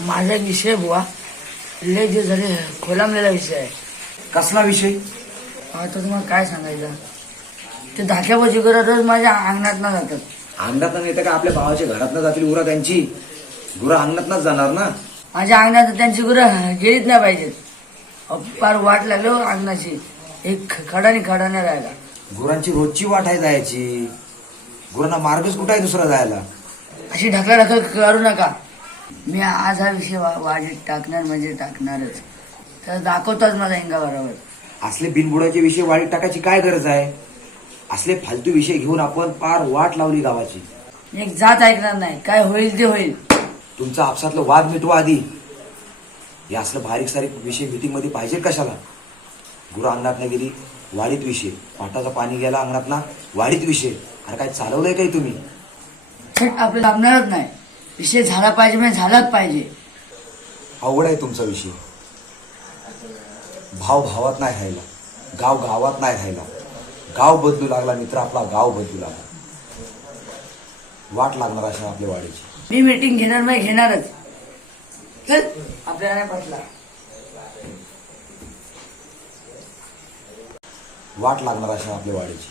माझा विषय बुवा लय दिवस झाले खोलांबलेला विषय आहे. कसला विषय? आता तुम्हाला काय सांगायचं, ते धाक्याबाजी करत रोज माझ्या अंगणात ना जातात. अंगणात नाही तर का आपल्या भावाच्या घरात जातील गुरा त्यांची? गुरा अंगणात जाणार ना. माझ्या अंगणात त्यांची गुरं गेलीच नाही पाहिजेत. पार वाट लागलो अंगणाची, एक खडाने राहिला. गुरांची रोजची वाट आहे जायची. गुरांना मार्गच कुठं आहे दुसरा जायला? अशी ढकलाढकल करू नका. मी आज हा विषय वाढीत टाकणार म्हणजे टाकणारच. तर दाखवताच माझा इंगा बरोबर. असले बिनबुडाचे विषय वाढीत टाकायची काय गरज आहे? असले फालतू विषय घेऊन आपण पार वाट लावली गावाची. एक जात ऐकणार नाही, काय होईल ते होईल. तुमचं आपसातलं वाद मिटवा आधी. हे असलं बारीक सारीक विषय मीटिंग मध्ये पाहिजे कशाला? गुरु अंगणात नाही गेली, वाढीत विषय. पाटाचा पाणी गेला अंगणात ना, वाढीत विषय. अरे काय चालवलंय काही तुम्ही? छट आपलं लाभणारच नाही. विषय झाला पाहिजे म्हणजे झालाच पाहिजे. अवघड आहे तुमचा विषय. भाव भावात नाही राहिला, गाव गावात नाही राहिला. गाव बदलू लागला मित्र आपला, गाव बदलू लागला. वाट लागणार अशा आपल्या वाडीची. मी मीटिंग घेणार नाही, घेणारच. चल आपल्याला नाही पटला. वाट लागणार अशा आपल्या वाडीची.